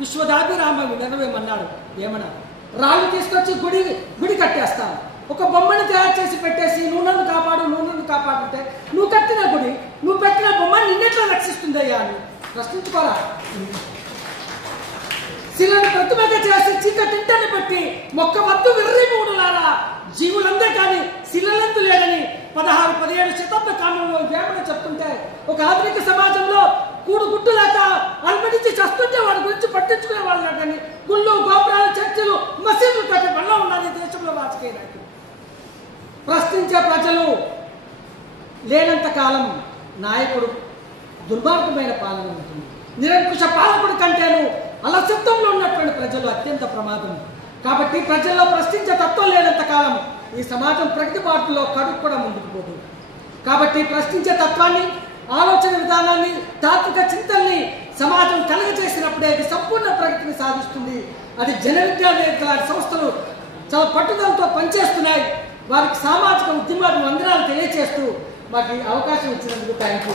విశ్వదాభిరామ నెరవేమన్నాడు. ఏమన్నా రాళ్ళు తీసుకొచ్చి గుడి కట్టేస్తాను, ఒక బొమ్మని తయారు చేసి పెట్టేసి నువ్వు నన్ను కాపాడుంటే నువ్వు కట్టిన గుడి, నువ్వు పెట్టిన బొమ్మ నిన్నెట్లా రక్షిస్తుందయ్యా అని ప్రశ్నించుకోరా. శిలను ప్రతిమగా చేసి చీకటింటని పెట్టి మొక్క వద్దు వెర్రి మూడులారా జీవులందే కానీ శిలలందు లేదని 16-17 శతాబ్ద కాలంలో వేమన చెప్తుంటే, ఒక ఆధునిక సమాజంలో గుడ్డు లేక అల్మడించి చస్తుంటే వాడి గురించి పట్టించుకునే వాళ్ళు కానీ గుళ్ళు, గోపురాలు, చర్చలు, మసీదులు కట్టే పనిలో ఉన్నది దేశంలో రాజకీయ నాయకులు. ప్రశ్నించే ప్రజలు లేనంత కాలం నాయకుడు దుర్మార్గమైన పాలన ఉంటుంది. నిరంకుశ పాలకుడు కంటేను అలసత్వంలో ఉన్నటువంటి ప్రజలు అత్యంత ప్రమాదం. కాబట్టి ప్రజల్లో ప్రశ్నించే తత్వం లేనంత కాలం ఈ సమాజం ప్రగతి బాటలో కడుపు కూడా ముందుకు పోతుంది. కాబట్టి ప్రశ్నించే తత్వాన్ని, ఆలోచన విధానాన్ని, తాత్విక చింతనని సమాజం కలగజేసినప్పుడే అది సంపూర్ణ ప్రగతిని సాధిస్తుంది. అది జన విద్యా సంస్థలు చాలా పట్టుదలతో పనిచేస్తున్నాయి. వారికి సామాజిక ఉద్యమాలు వందనాలు తెలియజేస్తూ మాకు అవకాశం ఇచ్చినందుకు థ్యాంక్ యూ.